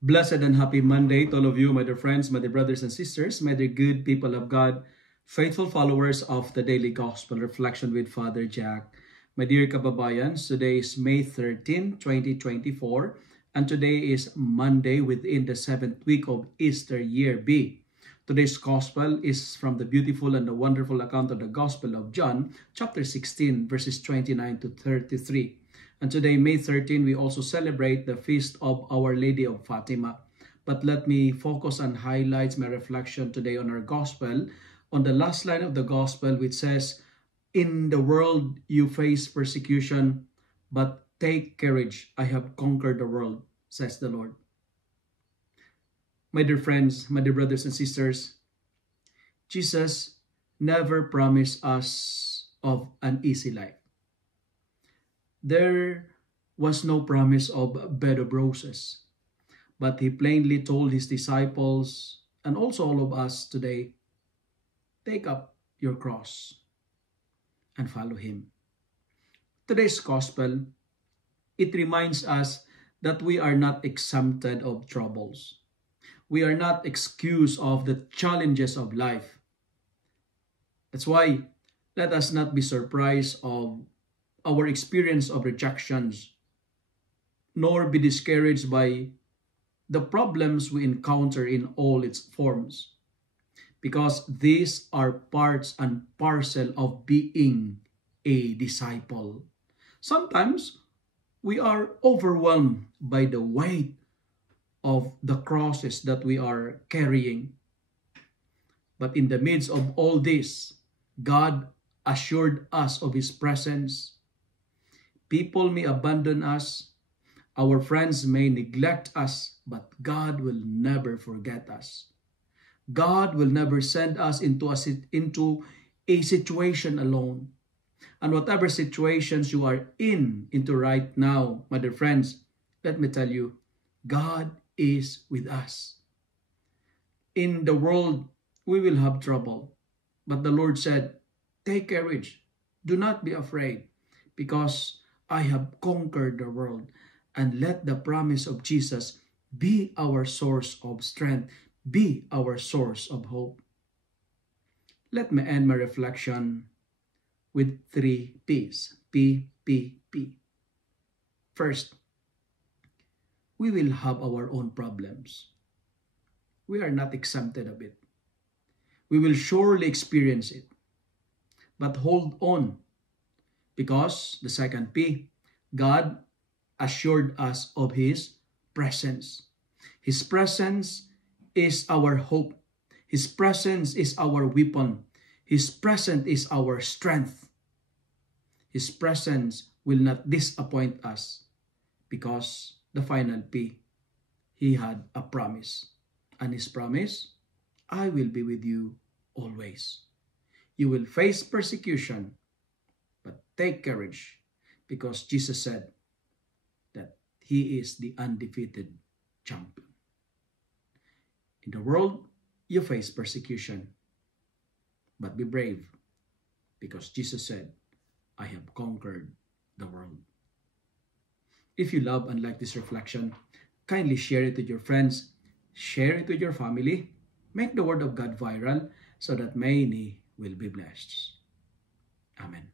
Blessed and happy Monday to all of you, my dear friends, my dear brothers and sisters, my dear good people of God, faithful followers of the Daily Gospel Reflection with Father Jack. My dear kababayans, today is May 13, 2024, and today is Monday within the 7th week of Easter year B. Today's Gospel is from the beautiful and the wonderful account of the Gospel of John, chapter 16, verses 29 to 33. And today, May 13, we also celebrate the feast of Our Lady of Fatima. But let me focus and highlight my reflection today on our gospel, on the last line of the gospel, which says, "In the world you face persecution, but take courage, I have conquered the world," says the Lord. My dear friends, my dear brothers and sisters, Jesus never promised us of an easy life. There was no promise of a bed of roses, but he plainly told his disciples and also all of us today, take up your cross and follow him. Today's gospel, it reminds us that we are not exempted of troubles. We are not excused of the challenges of life. That's why let us not be surprised of our experience of rejections, nor be discouraged by the problems we encounter in all its forms, because these are parts and parcel of being a disciple. Sometimes we are overwhelmed by the weight of the crosses that we are carrying. But in the midst of all this, God assured us of his presence. People may abandon us, our friends may neglect us, but God will never forget us. God will never send us into a situation alone. And whatever situations you are into right now, my dear friends, let me tell you, God is with us. In the world, we will have trouble. But the Lord said, take courage. Do not be afraid, because I have conquered the world. And let the promise of Jesus be our source of strength, be our source of hope. Let me end my reflection with 3 P's. P, P, P. First, we will have our own problems. We are not exempted of it. We will surely experience it. But hold on, because the second P, God assured us of his presence. His presence is our hope. His presence is our weapon. His presence is our strength. His presence will not disappoint us, because the final P, he had a promise. And his promise, I will be with you always. You will face persecution, but take courage, because Jesus said that he is the undefeated champion. In the world, you face persecution, but be brave, because Jesus said, I have conquered the world. If you love and like this reflection, kindly share it with your friends, share it with your family, make the word of God viral so that many will be blessed. Amen.